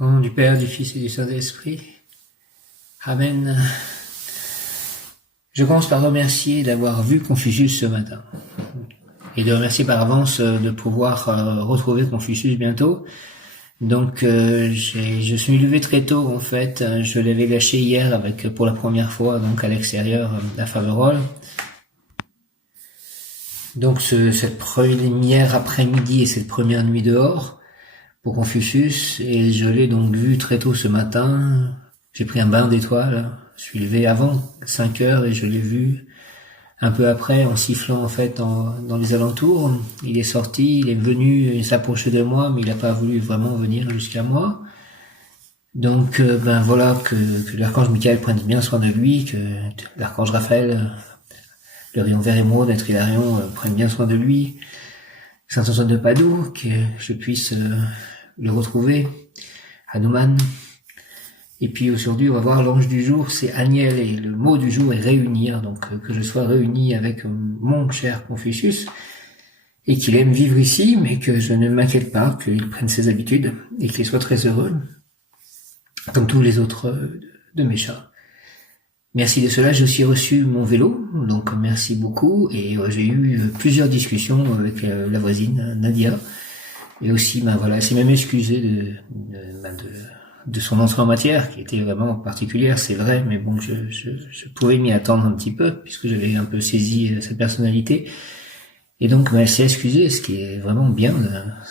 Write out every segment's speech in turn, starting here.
Au nom du Père, du Fils et du Saint-Esprit. Amen. Je commence par remercier d'avoir vu Confucius ce matin. Et de remercier par avance de pouvoir retrouver Confucius bientôt. Donc je suis levé très tôt en fait. Je l'avais lâché hier pour la première fois donc à l'extérieur à Faverolles. Donc cette première après-midi et cette première nuit dehors pour Confucius, et je l'ai donc vu très tôt ce matin. J'ai pris un bain d'étoiles, je suis levé avant 5 heures et je l'ai vu un peu après en sifflant en fait dans les alentours. Il est sorti, il est venu, il s'approchait de moi, mais il n'a pas voulu vraiment venir jusqu'à moi. Donc voilà, que l'archange Michael prenne bien soin de lui, que l'archange Raphaël, le rayon vert émeraude, maître Hilarion, prenne bien soin de lui. Saint Antoine de Padoue, que je puisse le retrouver, Hanuman. Et puis aujourd'hui, on va voir l'ange du jour, c'est Aniel, et le mot du jour est réunir, donc que je sois réuni avec mon cher Confucius, et qu'il aime vivre ici, mais que je ne m'inquiète pas, qu'il prenne ses habitudes, et qu'il soit très heureux, comme tous les autres de mes chats. Merci de cela, j'ai aussi reçu mon vélo, donc merci beaucoup, et j'ai eu plusieurs discussions avec la voisine, Nadia, et aussi, voilà, elle s'est même excusée de son entrée en matière, qui était vraiment particulière, c'est vrai, mais bon, je pouvais m'y attendre un petit peu, puisque j'avais un peu saisi sa personnalité, et donc elle s'est excusée, ce qui est vraiment bien,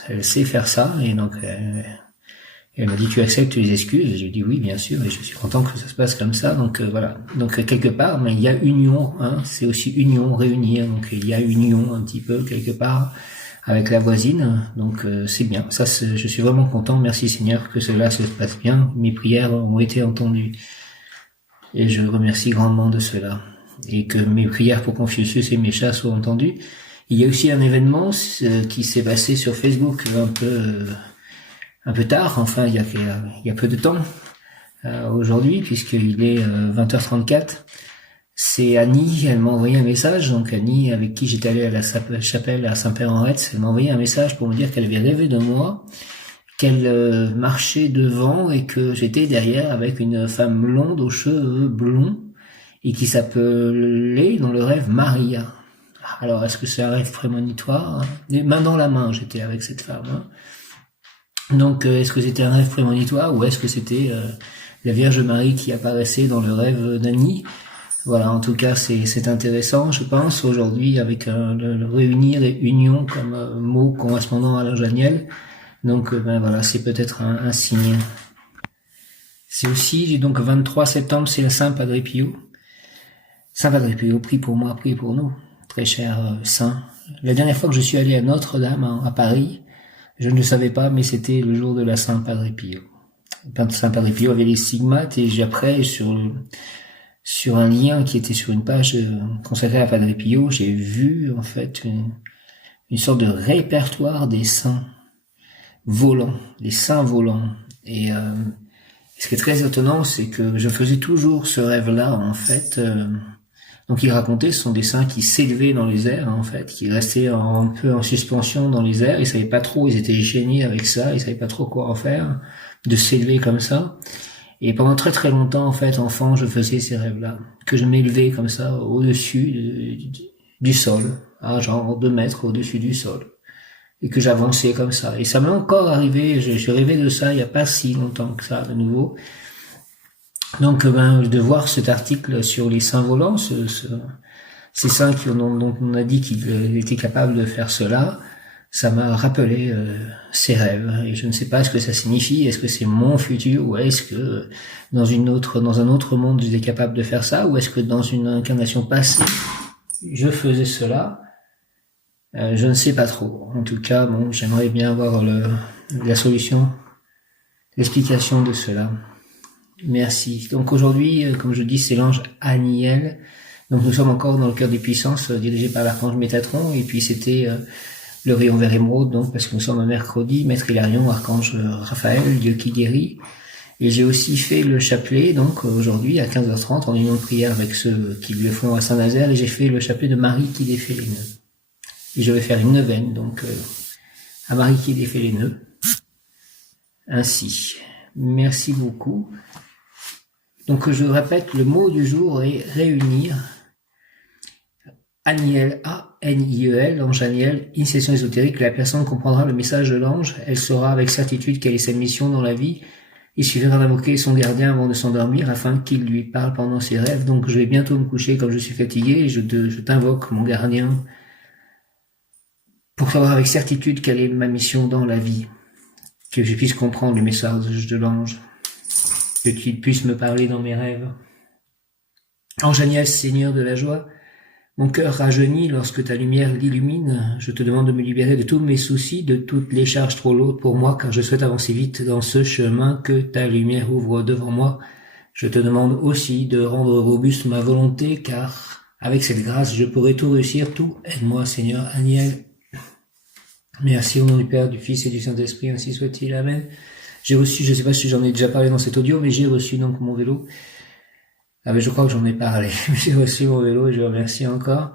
elle sait faire ça, et donc elle m'a dit, tu acceptes les excuses? J'ai dit oui, bien sûr, et je suis content que ça se passe comme ça. Donc voilà. Donc quelque part, mais il y a union, c'est aussi union, réunir. Donc il y a union un petit peu quelque part avec la voisine. Donc c'est bien. Ça, je suis vraiment content. Merci Seigneur que cela se passe bien. Mes prières ont été entendues et je remercie grandement de cela, et que mes prières pour Confucius et mes chats soient entendues. Il y a aussi un événement qui s'est passé sur Facebook un peu tard, enfin il y a peu de temps aujourd'hui, puisqu'il est 20h34. C'est Annie, elle m'a envoyé un message, donc Annie avec qui j'étais allé à la chapelle à Saint-Père-en-Retz, elle m'a envoyé un message pour me dire qu'elle avait rêvé de moi, qu'elle marchait devant et que j'étais derrière avec une femme blonde aux cheveux blonds et qui s'appelait dans le rêve Maria. Alors est-ce que c'est un rêve prémonitoire? Main dans la main, j'étais avec cette femme. Donc, est-ce que c'était un rêve prémonitoire ou est-ce que c'était la Vierge Marie qui apparaissait dans le rêve d'Annie? Voilà, en tout cas, c'est intéressant, je pense, aujourd'hui, avec le réunir et union comme mot correspondant à l'ange Aniel. Donc, voilà, c'est peut-être un signe. C'est aussi, donc 23 septembre, c'est le Saint Padre Pio. Saint Padre Pio, prie pour moi, prie pour nous, très cher saint. La dernière fois que je suis allé à Notre-Dame, à Paris, je ne le savais pas, mais c'était le jour de la Saint Padre Pio. Saint Padre Pio avait les stigmates, et après, sur un lien qui était sur une page consacrée à Padre Pio, j'ai vu en fait une sorte de répertoire des saints volants, les saints volants. Et ce qui est très étonnant, c'est que je faisais toujours ce rêve-là en fait. Donc il racontait, ce sont des saints qui s'élevaient dans les airs, en fait, qui restaient un peu en suspension dans les airs, ils savaient pas trop, ils étaient gênés avec ça, ils savaient pas trop quoi en faire, de s'élever comme ça. Et pendant très très longtemps, en fait, enfant, je faisais ces rêves-là, que je m'élevais comme ça, au-dessus du sol, à genre 2 mètres au-dessus du sol, et que j'avançais comme ça. Et ça m'est encore arrivé, je rêvais de ça il y a pas si longtemps que ça, de nouveau. Donc, de voir cet article sur les saints volants, ces saints dont on a dit qu'ils étaient capables de faire cela, ça m'a rappelé ces rêves. Et je ne sais pas ce que ça signifie. Est-ce que c'est mon futur, ou est-ce que dans un autre monde j'étais capable de faire ça, ou est-ce que dans une incarnation passée je faisais cela? Je ne sais pas trop. En tout cas, j'aimerais bien avoir la solution, l'explication de cela. Merci. Donc aujourd'hui, comme je dis, c'est l'ange Aniel. Donc nous sommes encore dans le cœur des puissances, dirigé par l'archange Métatron, et puis c'était le rayon vert émeraude, donc parce que nous sommes un mercredi, maître Hilarion, archange Raphaël, Dieu qui guérit. Et j'ai aussi fait le chapelet, donc aujourd'hui à 15h30, en union de prière avec ceux qui le font à Saint-Nazaire, et j'ai fait le chapelet de Marie qui défait les nœuds. Et je vais faire une neuvaine, donc à Marie qui défait les nœuds. Ainsi. Merci beaucoup. Donc je répète, le mot du jour est réunir. Aniel, A-N-I-E-L, l'ange Aniel, initiation ésotérique, la personne comprendra le message de l'ange, elle saura avec certitude quelle est sa mission dans la vie, il suffira d'invoquer son gardien avant de s'endormir afin qu'il lui parle pendant ses rêves. Donc je vais bientôt me coucher comme je suis fatigué et je t'invoque mon gardien pour savoir avec certitude quelle est ma mission dans la vie, que je puisse comprendre le message de l'ange, que tu puisses me parler dans mes rêves. Ange Aniel, Seigneur de la joie, mon cœur rajeunit lorsque ta lumière l'illumine. Je te demande de me libérer de tous mes soucis, de toutes les charges trop lourdes pour moi, car je souhaite avancer vite dans ce chemin que ta lumière ouvre devant moi. Je te demande aussi de rendre robuste ma volonté, car avec cette grâce, je pourrai tout réussir, tout. Aide-moi, Seigneur Aniel. Merci au nom du Père, du Fils et du Saint-Esprit, ainsi soit-il. Amen. J'ai reçu, je ne sais pas si j'en ai déjà parlé dans cet audio, mais j'ai reçu donc mon vélo. Ah ben je crois que j'en ai parlé, j'ai reçu mon vélo et je remercie encore.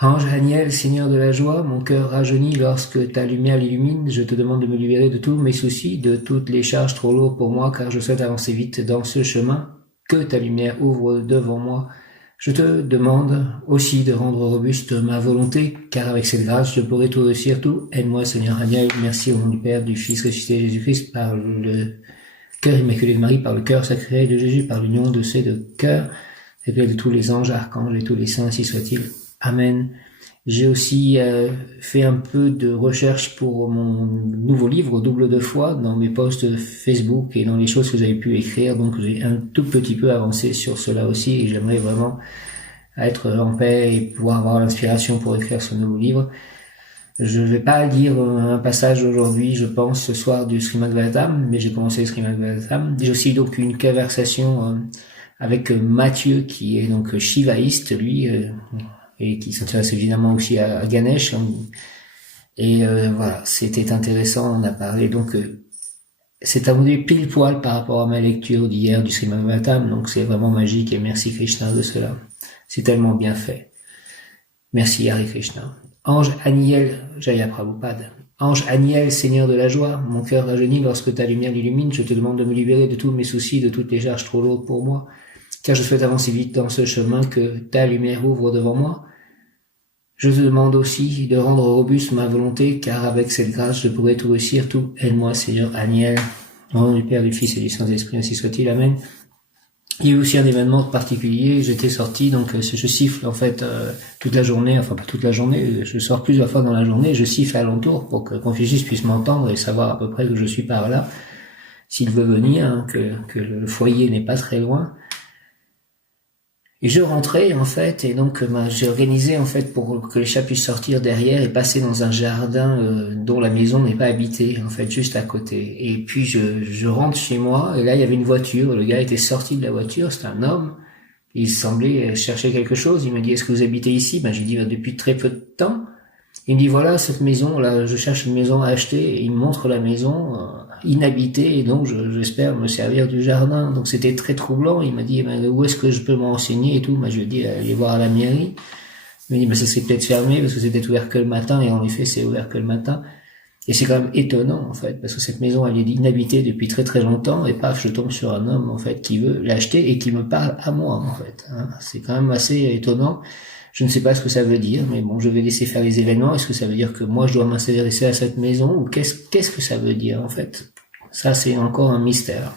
Ange Aniel, Seigneur de la joie, mon cœur rajeunit lorsque ta lumière l'illumine. Je te demande de me libérer de tous mes soucis, de toutes les charges trop lourdes pour moi, car je souhaite avancer vite dans ce chemin que ta lumière ouvre devant moi. Je te demande aussi de rendre robuste ma volonté, car avec cette grâce, je pourrai tout réussir, tout. Aide-moi, Seigneur Aniel. Merci au nom du Père, du Fils ressuscité Jésus-Christ, par le cœur immaculé de Marie, par le cœur sacré de Jésus, par l'union de ces deux cœurs, et de tous les anges, archanges et tous les saints, ainsi soit-il. Amen. J'ai aussi fait un peu de recherche pour mon nouveau livre, Double de foi, dans mes posts Facebook et dans les choses que j'avais pu écrire. Donc j'ai un tout petit peu avancé sur cela aussi et j'aimerais vraiment être en paix et pouvoir avoir l'inspiration pour écrire ce nouveau livre. Je vais pas lire un passage aujourd'hui, je pense, ce soir du Srimad Bhagavatam, mais j'ai commencé le Srimad Bhagavatam. J'ai aussi donc une conversation avec Mathieu, qui est donc shivaïste, lui, et qui s'intéresse évidemment aussi à Ganesh. Et voilà, c'était intéressant, on a parlé donc... c'est à mon avis pile poil par rapport à ma lecture d'hier du Srimad Bhagavatam, donc c'est vraiment magique et merci Krishna de cela. C'est tellement bien fait. Merci Hare Krishna. Ange Aniel, Jaya Prabhupada. Ange Aniel, Seigneur de la joie, mon cœur rajeunit lorsque ta lumière l'illumine, je te demande de me libérer de tous mes soucis, de toutes les charges trop lourdes pour moi, car je souhaite avancer vite dans ce chemin que ta lumière ouvre devant moi. Je te demande aussi de rendre robuste ma volonté, car avec cette grâce, je pourrai tout réussir, tout. Aide-moi, Seigneur Aniel. Au nom du Père, du Fils et du Saint-Esprit, ainsi soit-il. Amen. Il y a eu aussi un événement particulier, j'étais sorti, donc je siffle en fait toute la journée, enfin pas toute la journée, je sors plusieurs fois dans la journée, je siffle alentour pour que Confucius puisse m'entendre et savoir à peu près que je suis par là, s'il veut venir, hein, que le foyer n'est pas très loin. Et je rentrais en fait, et donc j'ai organisé en fait pour que les chats puissent sortir derrière et passer dans un jardin dont la maison n'est pas habitée, en fait juste à côté. Et puis je rentre chez moi, et là il y avait une voiture, le gars était sorti de la voiture, c'était un homme, il semblait chercher quelque chose, il me dit est-ce que vous habitez ici? Ben j'ai dit depuis très peu de temps. Il me dit voilà cette maison, là je cherche une maison à acheter, et il me montre la maison inhabitée et donc j'espère me servir du jardin. Donc c'était très troublant. Il m'a dit où est-ce que je peux m'enseigner et tout. Je lui ai dit allez voir à la mairie. Il m'a dit ça serait peut-être fermé parce que c'était ouvert que le matin et en effet c'est ouvert que le matin. Et c'est quand même étonnant en fait parce que cette maison elle est inhabitée depuis très très longtemps et paf je tombe sur un homme en fait qui veut l'acheter et qui me parle à moi en fait. C'est quand même assez étonnant. Je ne sais pas ce que ça veut dire, mais bon, je vais laisser faire les événements. Est-ce que ça veut dire que moi, je dois m'intéresser à cette maison ou qu'est-ce que ça veut dire, en fait? Ça, c'est encore un mystère.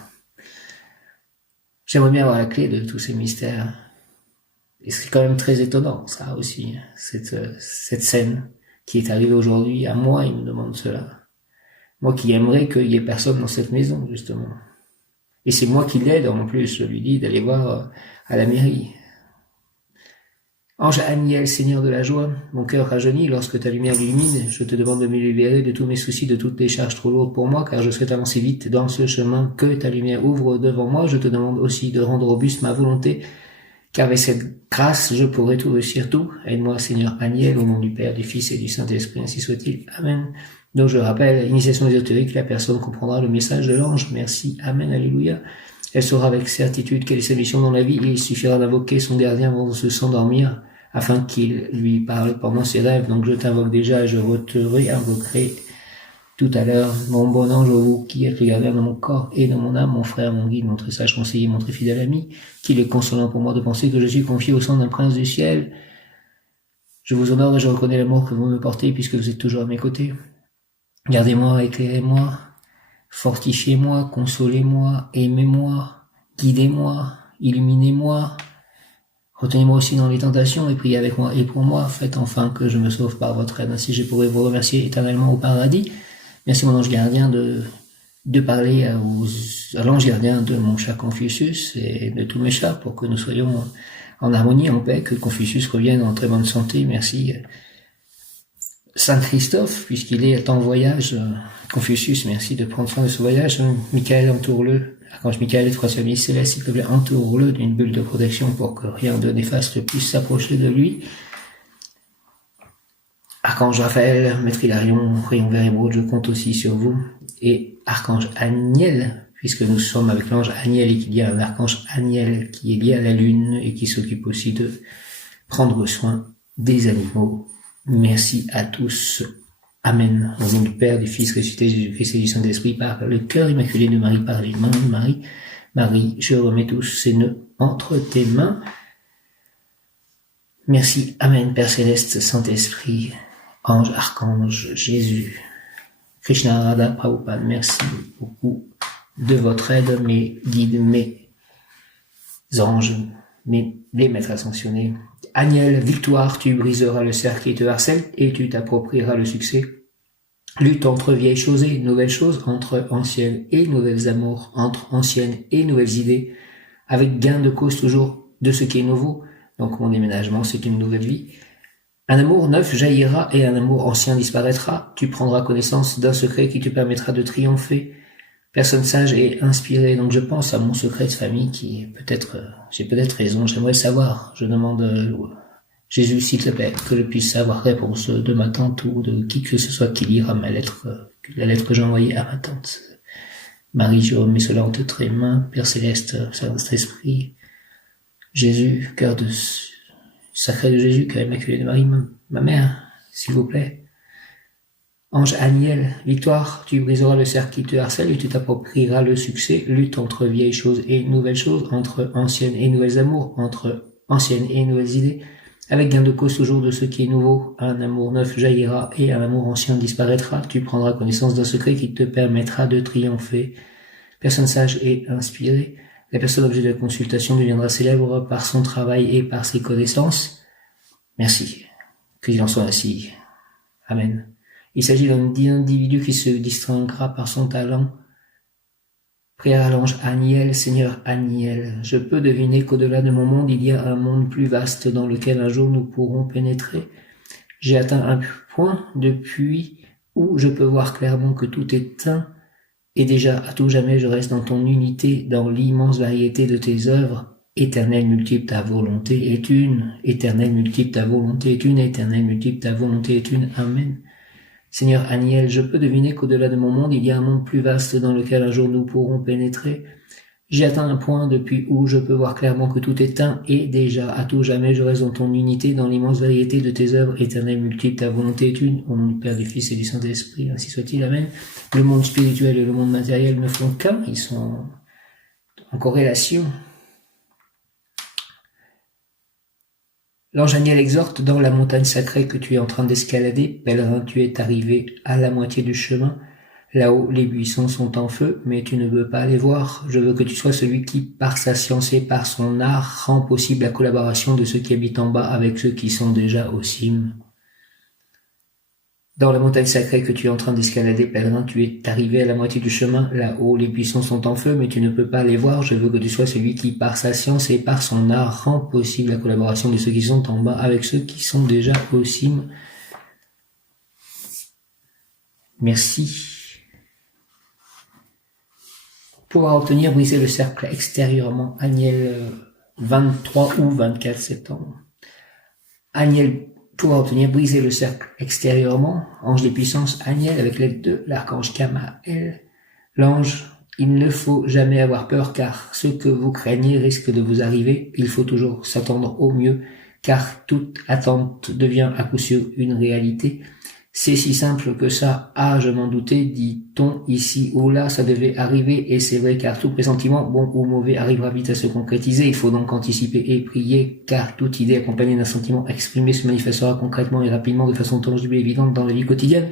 J'aimerais bien avoir la clé de tous ces mystères. Et c'est quand même très étonnant, ça aussi, cette scène qui est arrivée aujourd'hui. À moi, il me demande cela. Moi qui aimerais qu'il y ait personne dans cette maison, justement. Et c'est moi qui l'aide, en plus. Je lui dis d'aller voir à la mairie. Ange Aniel, Seigneur de la joie, mon cœur rajeunit lorsque ta lumière l'illumine. Je te demande de me libérer de tous mes soucis, de toutes les charges trop lourdes pour moi, car je souhaite avancer vite dans ce chemin que ta lumière ouvre devant moi. Je te demande aussi de rendre robuste ma volonté, car avec cette grâce, je pourrai tout réussir, tout. Aide-moi, Seigneur Aniel, au nom du Père, du Fils et du Saint-Esprit, ainsi soit-il. Amen. Donc je rappelle, initiation ésotérique, la personne comprendra le message de l'ange. Merci. Amen. Alléluia. Elle saura avec certitude quelle est sa mission dans la vie et il suffira d'invoquer son gardien avant de s'endormir afin qu'il lui parle pendant ses rêves. Donc je t'invoque déjà et je te réinvoquerai tout à l'heure, mon bon ange, vous qui êtes le gardien de mon corps et de mon âme, mon frère, mon guide, mon très sage conseiller, mon très fidèle ami, qu'il est consolant pour moi de penser que je suis confié au sang d'un prince du ciel. Je vous honore et je reconnais l'amour que vous me portez puisque vous êtes toujours à mes côtés. Gardez-moi, éclairez-moi, fortifiez-moi, consolez-moi, aimez-moi, guidez-moi, illuminez-moi. Retenez-moi aussi dans les tentations et priez avec moi et pour moi. Faites enfin que je me sauve par votre aide. Ainsi je pourrai vous remercier éternellement au paradis. Merci mon ange gardien de parler à l'ange gardien de mon chat Confucius et de tous mes chats pour que nous soyons en harmonie, en paix, que Confucius revienne en très bonne santé. Merci Saint Christophe, puisqu'il est en voyage. Confucius, merci de prendre soin de ce voyage. Michael, entoure-le. Archange Michael, trois services célestes, s'il te plaît, entoure-le d'une bulle de protection pour que rien de néfaste puisse s'approcher de lui. Archange Raphaël, Maître Hilarion, Rayon Vert Émeraude, je compte aussi sur vous. Et Archange Aniel, puisque nous sommes avec l'ange Aniel et qu'il y a un archange Aniel qui est lié à la lune et qui s'occupe aussi de prendre soin des animaux. Merci à tous. Amen. Au nom du Père, du Fils ressuscité, Jésus-Christ et du Saint-Esprit, par le cœur immaculé de Marie, par les mains de Marie. Marie, je remets tous ces nœuds entre tes mains. Merci. Amen. Père Céleste, Saint-Esprit, Ange, Archange, Jésus, Krishna, Radha, Prabhupada, merci beaucoup de votre aide, mes guides, mes anges, les maîtres ascensionnés. Aniel, victoire, tu briseras le cercle qui te harcèle et tu t'approprieras le succès. Lutte entre vieilles choses et nouvelles choses, entre anciennes et nouvelles amours, entre anciennes et nouvelles idées, avec gain de cause toujours de ce qui est nouveau. Donc mon déménagement, c'est une nouvelle vie. Un amour neuf jaillira et un amour ancien disparaîtra. Tu prendras connaissance d'un secret qui te permettra de triompher. Personne sage et inspirée. Donc je pense à mon secret de famille qui peut-être, j'ai peut-être raison, j'aimerais savoir. Je demande Jésus, s'il te plaît, que je puisse avoir réponse de ma tante ou de qui que ce soit qui lira ma lettre, la lettre que j'ai envoyée à ma tante. Marie, je remets cela entre tes mains. Père Céleste, Saint-Esprit, Jésus, cœur de sacré de Jésus, cœur immaculé de Marie, ma mère, s'il vous plaît. Ange Aniel, victoire, tu briseras le cercle qui te harcèle et tu t'approprieras le succès. Lutte entre vieilles choses et nouvelles choses, entre anciennes et nouvelles amours, entre anciennes et nouvelles idées, avec gain de cause toujours de ce qui est nouveau. Un amour neuf jaillira et un amour ancien disparaîtra. Tu prendras connaissance d'un secret qui te permettra de triompher. Personne sage et inspirée. La personne objet de la consultation deviendra célèbre par son travail et par ses connaissances. Merci. Qu'il en soit ainsi. Amen. Il s'agit d'un individu qui se distinguera par son talent. Prière à l'ange Aniel, Seigneur Aniel, je peux deviner qu'au-delà de mon monde, il y a un monde plus vaste dans lequel un jour nous pourrons pénétrer. J'ai atteint un point depuis où je peux voir clairement que tout est un. Et déjà, à tout jamais, je reste dans ton unité, dans l'immense variété de tes œuvres. Éternel multiple, ta volonté est une. Éternel multiple, ta volonté est une. Éternel multiple, ta volonté est une. Amen. Seigneur Aniel, je peux deviner qu'au-delà de mon monde, il y a un monde plus vaste dans lequel un jour nous pourrons pénétrer. J'ai atteint un point depuis où je peux voir clairement que tout est un, et déjà, à tout jamais, je reste dans ton unité, dans l'immense variété de tes œuvres. Éternel multiple, ta volonté est une. Au nom du Père, du Fils et du Saint-Esprit, ainsi soit-il. Amen. Le monde spirituel et le monde matériel ne font qu'un, ils sont en corrélation. L'ange Aniel exhorte dans la montagne sacrée que tu es en train d'escalader. Pèlerin, tu es arrivé à la moitié du chemin. Là-haut, les buissons sont en feu, mais tu ne veux pas les voir. Je veux que tu sois celui qui, par sa science et par son art, rend possible la collaboration de ceux qui habitent en bas avec ceux qui sont déjà au cime. Dans la montagne sacrée que tu es en train d'escalader, pèlerin, tu es arrivé à la moitié du chemin. Là-haut, les buissons sont en feu, mais tu ne peux pas les voir. Je veux que tu sois celui qui, par sa science et par son art, rend possible la collaboration de ceux qui sont en bas avec ceux qui sont déjà au cime. Merci. Pouvoir obtenir briser le cercle extérieurement. Aniel 23 ou 24 septembre. Aniel, pouvoir obtenir briser le cercle extérieurement. Ange des puissances, Aniel, avec l'aide de l'archange Kamael. L'ange, il ne faut jamais avoir peur car ce que vous craignez risque de vous arriver. Il faut toujours s'attendre au mieux car toute attente devient à coup sûr une réalité. C'est si simple que ça. Ah, je m'en doutais, dit-on ici ou là, ça devait arriver, et c'est vrai car tout pressentiment, bon ou mauvais, arrivera vite à se concrétiser. Il faut donc anticiper et prier, car toute idée accompagnée d'un sentiment exprimé se manifestera concrètement et rapidement de façon tangible et évidente dans la vie quotidienne.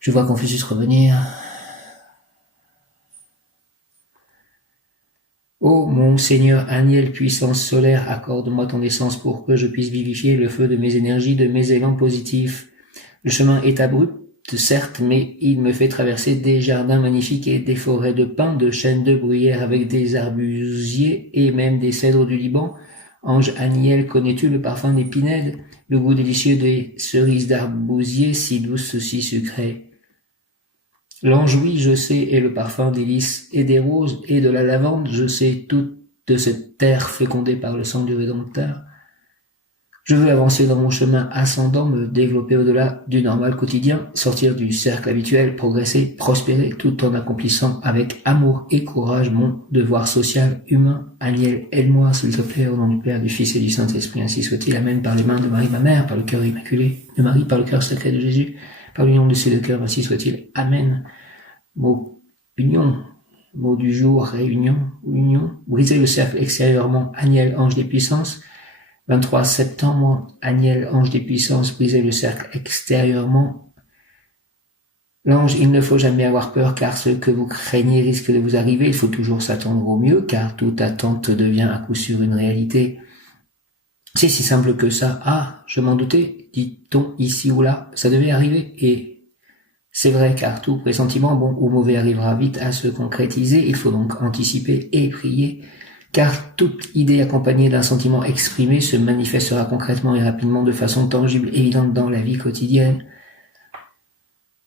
Je vois Confucius revenir. Ô mon Seigneur, Aniel, puissance solaire, accorde-moi ton essence pour que je puisse vivifier le feu de mes énergies, de mes élans positifs. Le chemin est abrupt, certes, mais il me fait traverser des jardins magnifiques et des forêts de pins, de chênes, de bruyères avec des arbusiers et même des cèdres du Liban. Ange Aniel, connais-tu le parfum des pinèdes, le goût délicieux des cerises d'arbousier, si douces, si sucrées? L'ange, oui, je sais, et le parfum des lys et des roses et de la lavande, je sais tout de cette terre fécondée par le sang du Rédempteur. Je veux avancer dans mon chemin ascendant, me développer au-delà du normal quotidien, sortir du cercle habituel, progresser, prospérer, tout en accomplissant avec amour et courage mon devoir social, humain. Aniel, aide-moi, s'il te plaît, au nom du Père, du Fils et du Saint-Esprit, ainsi soit-il. Amen. Par les mains de Marie, ma mère, par le cœur immaculé de Marie, par le cœur sacré de Jésus, par l'union de ces deux cœurs, ainsi soit-il. Amen. Mot union, mot du jour, réunion, union. Briser le cercle extérieurement, Aniel, ange des puissances. 23 septembre, Aniel, ange des puissances, briser le cercle extérieurement. L'ange, il ne faut jamais avoir peur, car ce que vous craignez risque de vous arriver. Il faut toujours s'attendre au mieux, car toute attente devient à coup sûr une réalité. C'est si simple que ça. Ah, je m'en doutais, dit-on ici ou là, ça devait arriver. Et c'est vrai, car tout pressentiment, bon ou mauvais, arrivera vite à se concrétiser. Il faut donc anticiper et prier, car toute idée accompagnée d'un sentiment exprimé se manifestera concrètement et rapidement de façon tangible et évidente dans la vie quotidienne.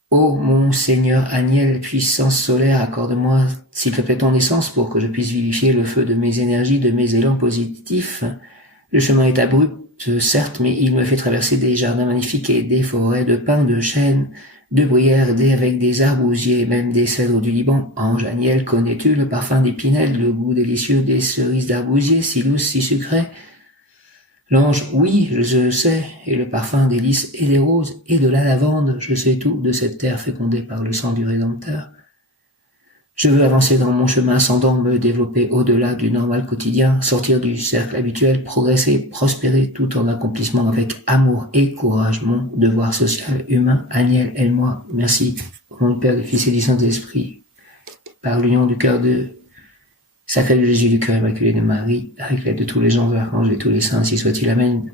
Ô mon Seigneur Aniel, puissance solaire, accorde-moi s'il te plaît ton essence pour que je puisse vivifier le feu de mes énergies, de mes élans positifs. Le chemin est abrupt, certes, mais il me fait traverser des jardins magnifiques et des forêts de pins, de chênes, de bruyères, avec des arbousiers, même des cèdres du Liban. Ange Aniel, connais-tu le parfum des pinèdes, le goût délicieux des cerises d'arbousier, si douces, si sucrées? L'ange, oui, je sais, et le parfum des lys et des roses et de la lavande, je sais tout de cette terre fécondée par le sang du Rédempteur. Je veux avancer dans mon chemin ascendant, me développer au-delà du normal quotidien, sortir du cercle habituel, progresser, prospérer, tout en accomplissement avec amour et courage mon devoir social, humain. Aniel, aide-moi. Merci, au nom du Père, du Fils et du Saint-Esprit, par l'union du cœur de sacré de Jésus, du cœur immaculé de Marie, avec l'aide de tous les anges, archanges et tous les saints, ainsi soit-il. Amen.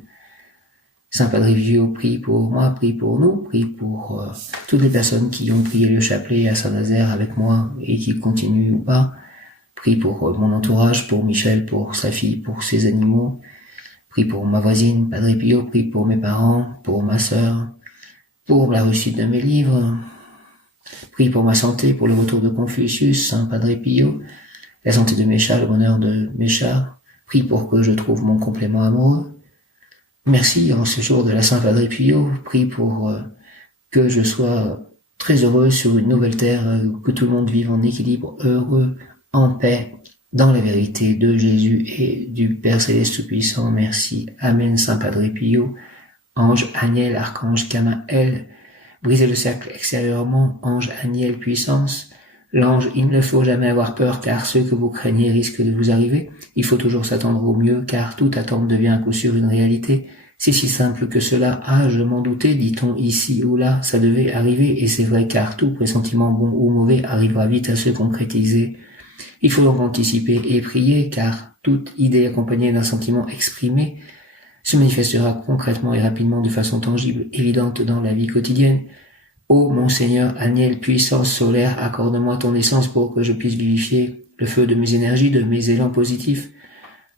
Saint Padre Pio, prie pour moi, prie pour nous, prie pour toutes les personnes qui ont prié le chapelet à Saint-Nazaire avec moi et qui continuent ou pas. Prie pour mon entourage, pour Michel, pour sa fille, pour ses animaux. Prie pour ma voisine, Padre Pio, prie pour mes parents, pour ma sœur, pour la réussite de mes livres. Prie pour ma santé, pour le retour de Confucius, Saint Padre Pio, la santé de mes chats, le bonheur de mes chats. Prie pour que je trouve mon complément amoureux. Merci en ce jour de la Saint Padre Pio, prie pour que je sois très heureux sur une nouvelle terre, que tout le monde vive en équilibre, heureux, en paix, dans la vérité de Jésus et du Père Céleste Tout-Puissant. Merci. Amen, Saint Padre Pio. Ange, Aniel, Archange, Camaël, brisez le cercle extérieurement, ange, Aniel, puissance. L'ange, il ne faut jamais avoir peur, car ce que vous craignez risque de vous arriver. Il faut toujours s'attendre au mieux, car toute attente devient à coup sûr une réalité. C'est si simple que cela. Ah, je m'en doutais, dit-on ici ou là, ça devait arriver, et c'est vrai, car tout pressentiment bon ou mauvais arrivera vite à se concrétiser. Il faut donc anticiper et prier, car toute idée accompagnée d'un sentiment exprimé se manifestera concrètement et rapidement de façon tangible, évidente dans la vie quotidienne. Ô mon Seigneur, Aniel, puissance solaire, accorde-moi ton essence pour que je puisse vivifier le feu de mes énergies, de mes élans positifs.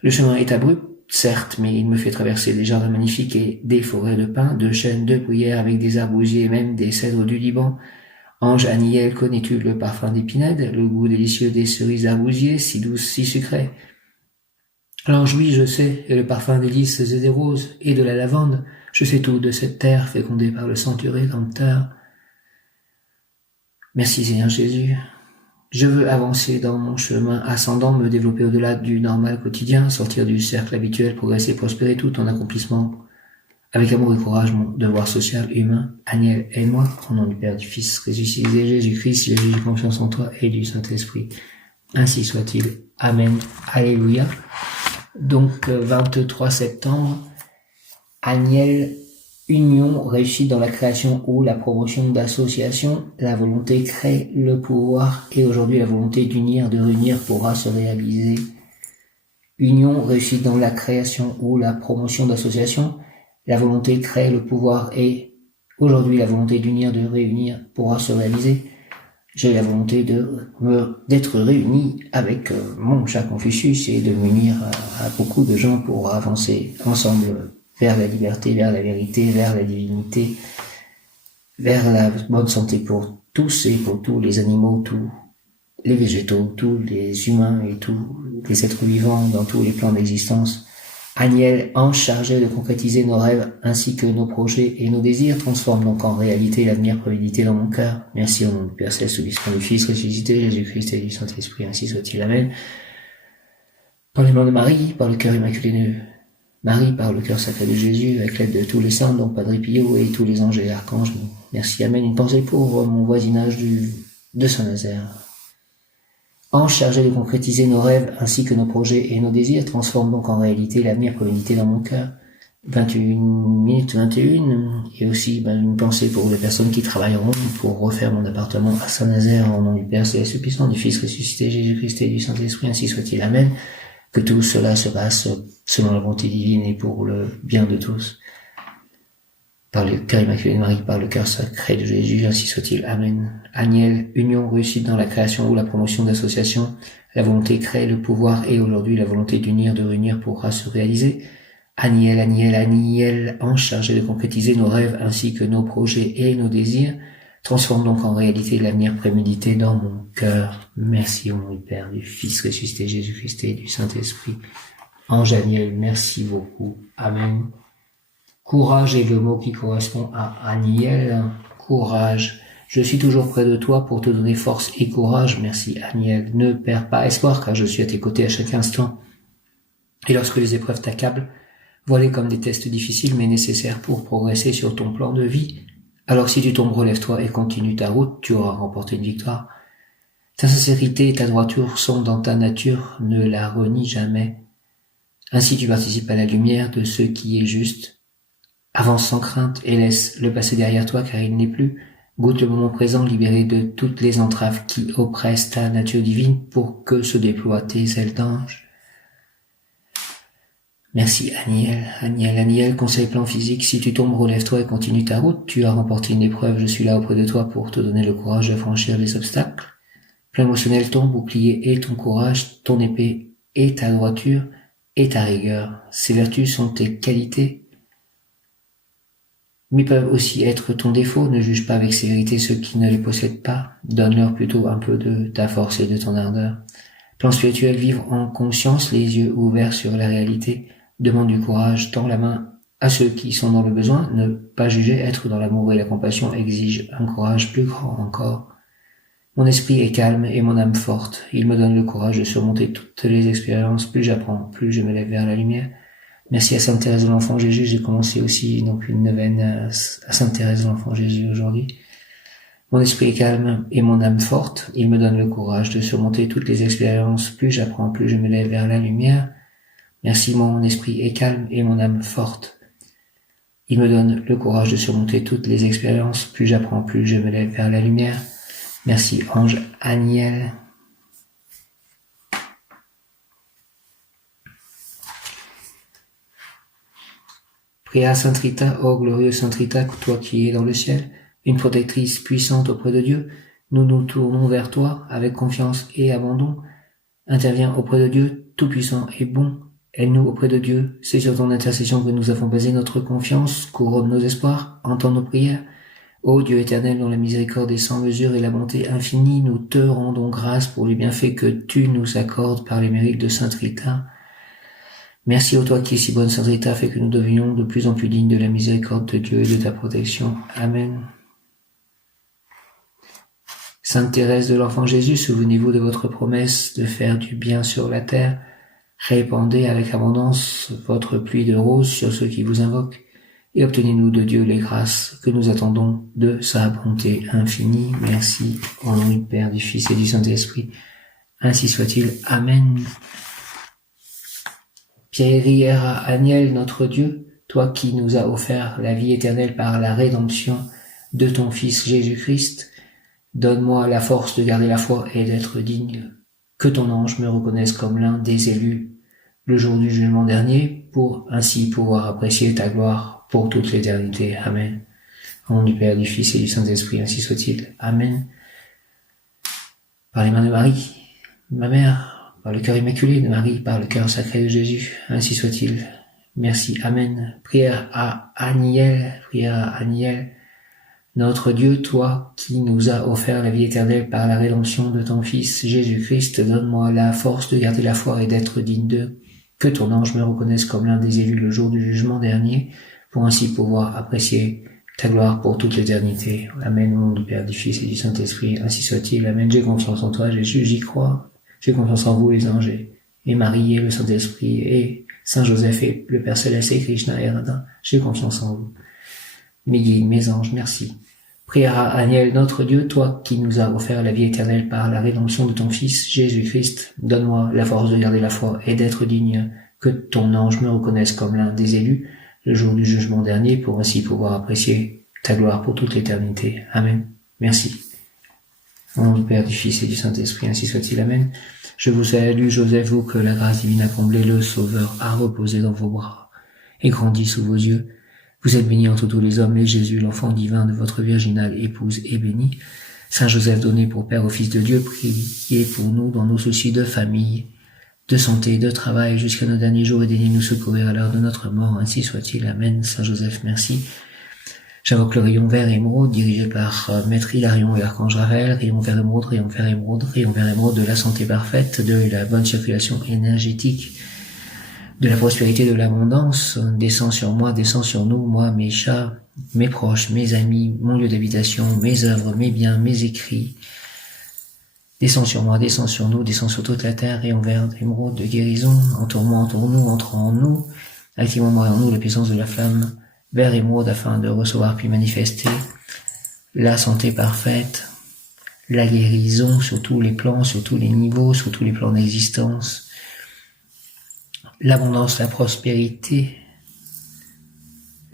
Le chemin est abrupt, certes, mais il me fait traverser des jardins magnifiques et des forêts de pins, de chênes, de bruyères avec des arbousiers et même des cèdres du Liban. Ange Aniel, connais-tu le parfum des pinèdes, le goût délicieux des cerises d'arbousier, si douces, si sucrées? L'ange, oui, je sais, et le parfum des lys et des roses et de la lavande, je sais tout de cette terre fécondée par le sang du Rédempteur. Merci Seigneur Jésus. Je veux avancer dans mon chemin ascendant, me développer au-delà du normal quotidien, sortir du cercle habituel, progresser, prospérer tout en accomplissement avec amour et courage, mon devoir social, humain. Aniel, aide-moi. Au nom du Père, du Fils, ressuscité, Jésus-Christ, j'ai confiance en toi et du Saint-Esprit. Ainsi soit-il. Amen. Alléluia. Donc, 23 septembre, Aniel, union, réussite dans la création ou la promotion d'associations. La volonté crée le pouvoir et aujourd'hui la volonté d'unir, de réunir pourra se réaliser. Union, réussite dans la création ou la promotion d'associations. La volonté crée le pouvoir et aujourd'hui la volonté d'unir, de réunir pourra se réaliser. J'ai la volonté d'être réuni avec mon chat Confucius et de m'unir à beaucoup de gens pour avancer ensemble vers la liberté, vers la vérité, vers la divinité, vers la bonne santé pour tous et pour tous les animaux, tous les végétaux, tous les humains et tous les êtres vivants dans tous les plans d'existence. Aniel, ange chargé de concrétiser nos rêves ainsi que nos projets et nos désirs, transforme donc en réalité l'avenir prémédité dans mon cœur. Merci au nom du Père Céleste, du Fils, ressuscité, Jésus-Christ et du Saint-Esprit, ainsi soit-il. Amen. Par les mains de Marie, par le cœur immaculé de Marie, par le cœur sacré de Jésus, avec l'aide de tous les saints, donc Padre Pio et tous les anges et archanges. Merci, Amen. Une pensée pour mon voisinage de Saint-Nazaire. Ange chargé de concrétiser nos rêves ainsi que nos projets et nos désirs, transforme donc en réalité l'avenir prémédité dans mon cœur. 21h21, et aussi une pensée pour les personnes qui travailleront pour refaire mon appartement à Saint-Nazaire, au nom du Père Céleste puissant, du Fils ressuscité, Jésus-Christ et du Saint-Esprit, ainsi soit-il. Amen. Que tout cela se passe selon la volonté divine et pour le bien de tous. Par le cœur immaculé de Marie, par le cœur sacré de Jésus, ainsi soit-il. Amen. Aniel, union, réussite dans la création ou la promotion d'associations. La volonté crée le pouvoir et aujourd'hui la volonté d'unir, de réunir pourra se réaliser. Aniel, Aniel, Aniel, ange chargé de concrétiser nos rêves ainsi que nos projets et nos désirs. Transforme donc en réalité l'avenir prémédité dans mon cœur. Merci au nom du Père, du Fils ressuscité, Jésus-Christ et du Saint-Esprit. Ange Aniel, merci beaucoup. Amen. Courage est le mot qui correspond à Aniel. Courage. Je suis toujours près de toi pour te donner force et courage. Merci Aniel. Ne perds pas espoir car je suis à tes côtés à chaque instant. Et lorsque les épreuves t'accablent, vois-les comme des tests difficiles mais nécessaires pour progresser sur ton plan de vie. Alors si tu tombes, relève-toi et continue ta route, tu auras remporté une victoire. Ta sincérité et ta droiture sont dans ta nature, ne la renie jamais. Ainsi tu participes à la lumière de ce qui est juste. Avance sans crainte et laisse le passé derrière toi car il n'est plus. Goûte le moment présent libéré de toutes les entraves qui oppressent ta nature divine pour que se déploient tes ailes d'ange. Merci Aniel, Aniel, Aniel, conseil plan physique, si tu tombes, relève-toi et continue ta route, tu as remporté une épreuve, je suis là auprès de toi pour te donner le courage de franchir les obstacles. Plan émotionnel, ton bouclier et ton courage, ton épée et ta droiture et ta rigueur. Ces vertus sont tes qualités, mais peuvent aussi être ton défaut. Ne juge pas avec sévérité ceux qui ne les possèdent pas. Donne-leur plutôt un peu de ta force et de ton ardeur. Plan spirituel, vivre en conscience, les yeux ouverts sur la réalité. Demande du courage, tends la main à ceux qui sont dans le besoin. Ne pas juger, être dans l'amour et la compassion exige un courage plus grand encore. Mon esprit est calme et mon âme forte. Il me donne le courage de surmonter toutes les expériences. Plus j'apprends, plus je me lève vers la lumière. Merci à Sainte Thérèse de l'Enfant Jésus. J'ai commencé aussi donc une neuvaine à Sainte Thérèse de l'Enfant Jésus aujourd'hui. Mon esprit est calme et mon âme forte. Il me donne le courage de surmonter toutes les expériences. Plus j'apprends, plus je me lève vers la lumière. Merci, mon esprit est calme et mon âme forte. Il me donne le courage de surmonter toutes les expériences. Plus j'apprends, plus je me lève vers la lumière. Merci, ange Aniel. Priez à Sainte Rita, ô glorieuse Sainte Rita, toi qui es dans le ciel, une protectrice puissante auprès de Dieu, nous nous tournons vers toi avec confiance et abandon. Interviens auprès de Dieu, tout-puissant et bon. Aide-nous auprès de Dieu. C'est sur ton intercession que nous avons basé notre confiance. Couronne nos espoirs, entends nos prières. Ô Dieu éternel, dont la miséricorde est sans mesure et la bonté infinie, nous te rendons grâce pour les bienfaits que tu nous accordes par les mérites de Sainte Rita. Merci, ô toi qui es si bonne, Sainte Rita, fais que nous devenions de plus en plus dignes de la miséricorde de Dieu et de ta protection. Amen. Sainte Thérèse de l'Enfant Jésus, souvenez-vous de votre promesse de faire du bien sur la terre. Répandez avec abondance votre pluie de roses sur ceux qui vous invoquent. et obtenez-nous de Dieu les grâces que nous attendons de sa bonté infinie. Merci, au nom du Père, du Fils et du Saint-Esprit. Ainsi soit-il. Amen. Pierre Aniel, notre Dieu, toi qui nous as offert la vie éternelle par la rédemption de ton Fils Jésus-Christ, donne-moi la force de garder la foi et d'être digne, que ton ange me reconnaisse comme l'un des élus le jour du jugement dernier, pour ainsi pouvoir apprécier ta gloire pour toute l'éternité. Amen. Au nom du Père, du Fils et du Saint-Esprit, ainsi soit-il. Amen. Par les mains de Marie, ma mère, par le cœur immaculé de Marie, par le cœur sacré de Jésus, ainsi soit-il. Merci. Amen. Prière à Aniel, notre Dieu, toi qui nous as offert la vie éternelle par la rédemption de ton Fils Jésus-Christ, donne-moi la force de garder la foi et d'être digne d'eux, que ton ange me reconnaisse comme l'un des élus le jour du jugement dernier, pour ainsi pouvoir apprécier ta gloire pour toute l'éternité. Amen. Au nom du Père, du Fils et du Saint-Esprit, ainsi soit-il. Amen. J'ai confiance en toi, Jésus, j'y crois. J'ai confiance en vous, les anges, et Marie, et le Saint-Esprit, et Saint Joseph, et le Père Céleste, et Krishna, et Radha. J'ai confiance en vous. Mes guides, mes anges, merci. Prière à Aniel, notre Dieu, toi qui nous as offert la vie éternelle par la rédemption de ton Fils Jésus-Christ, donne-moi la force de garder la foi et d'être digne, que ton ange me reconnaisse comme l'un des élus le jour du jugement dernier, pour ainsi pouvoir apprécier ta gloire pour toute l'éternité. Amen. Merci. Au nom du Père, du Fils et du Saint-Esprit, ainsi soit-il. Amen. Je vous salue, Joseph, vous que la grâce divine a comblé, le Sauveur a reposé dans vos bras et grandi sous vos yeux. Vous êtes bénie entre tous les hommes, et Jésus, l'enfant divin de votre virginale épouse, est béni. Saint Joseph, donné pour Père au Fils de Dieu, priez pour nous dans nos soucis de famille, de santé, de travail, jusqu'à nos derniers jours, et daignez nous secourir à l'heure de notre mort. Ainsi soit-il. Amen. Saint Joseph, merci. J'invoque le rayon vert émeraude, dirigé par Maître Hilarion et Archange Raphaël, rayon vert émeraude, rayon vert émeraude, rayon vert émeraude de la santé parfaite, de la bonne circulation énergétique, de la prospérité, de l'abondance. Descends sur moi, descends sur nous, moi, mes chats, mes proches, mes amis, mon lieu d'habitation, mes œuvres, mes biens, mes écrits. Descends sur moi, descends sur nous, descends sur toute la terre, rayon vert émeraude de guérison, entoure-moi, entoure-nous, entre en nous, activons-moi en nous la puissance de la flamme, vert émeraude, afin de recevoir puis manifester la santé parfaite, la guérison sur tous les plans, sur tous les niveaux, sur tous les plans d'existence, l'abondance, la prospérité,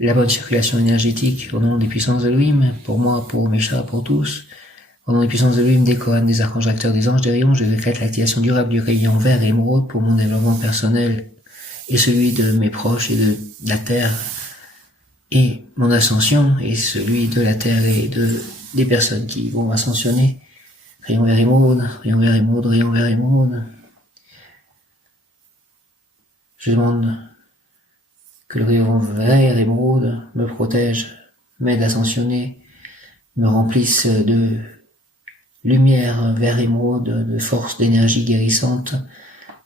la bonne circulation énergétique, au nom des puissances de Elohim, pour moi, pour mes chats, pour tous. Au nom des puissances de Elohim, des Kohanes, des archanges acteurs, des anges, des rayons, je décrète l'activation durable du rayon vert et émeraude pour mon développement personnel et celui de mes proches et de la terre, et mon ascension et celui de la terre et des personnes qui vont ascensionner. Rayon vert émeraude, rayon vert émeraude, rayon vert émeraude. Je demande que le rayon vert émeraude me protège, m'aide à ascensionner, me remplisse de lumière vert émeraude, de force, d'énergie guérissante,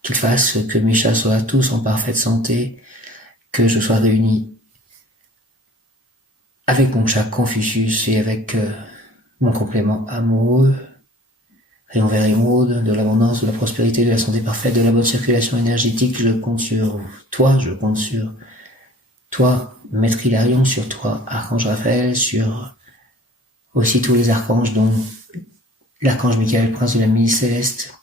qu'il fasse que mes chats soient tous en parfaite santé, que je sois réuni avec mon chat Confucius et avec mon complément amoureux. Rayon vert émeraude, de l'abondance, de la prospérité, de la santé parfaite, de la bonne circulation énergétique, je compte sur toi, je compte sur toi, Maître Hilarion, sur toi, Archange Raphaël, sur aussi tous les archanges, dont l'archange Michael, prince de la nuit céleste,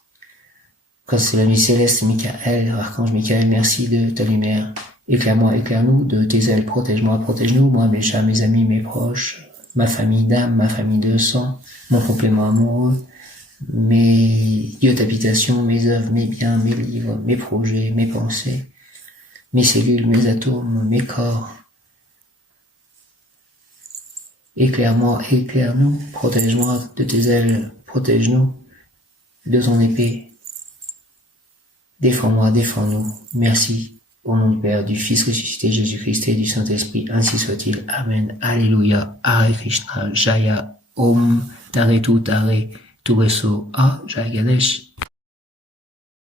prince de la nuit céleste, Michael, archange Michael, merci de ta lumière. Éclaire-moi, éclaire-nous, de tes ailes, protège-moi, protège-nous, moi, mes chats, mes amis, mes proches, ma famille d'âme, ma famille de sang, mon complément amoureux, mes lieux d'habitation, mes œuvres, mes biens, mes livres, mes projets, mes pensées, mes cellules, mes atomes, mes corps. Éclaire-moi, éclaire-nous, protège-moi de tes ailes, protège-nous de ton épée. Défends-moi, défends-nous, merci. Au nom du Père, du Fils ressuscité Jésus-Christ et du Saint-Esprit, ainsi soit-il. Amen. Alléluia. Hare Krishna, Jaya, Om, Tare Tu, Tare, Tureso, A, Jai Ganesh.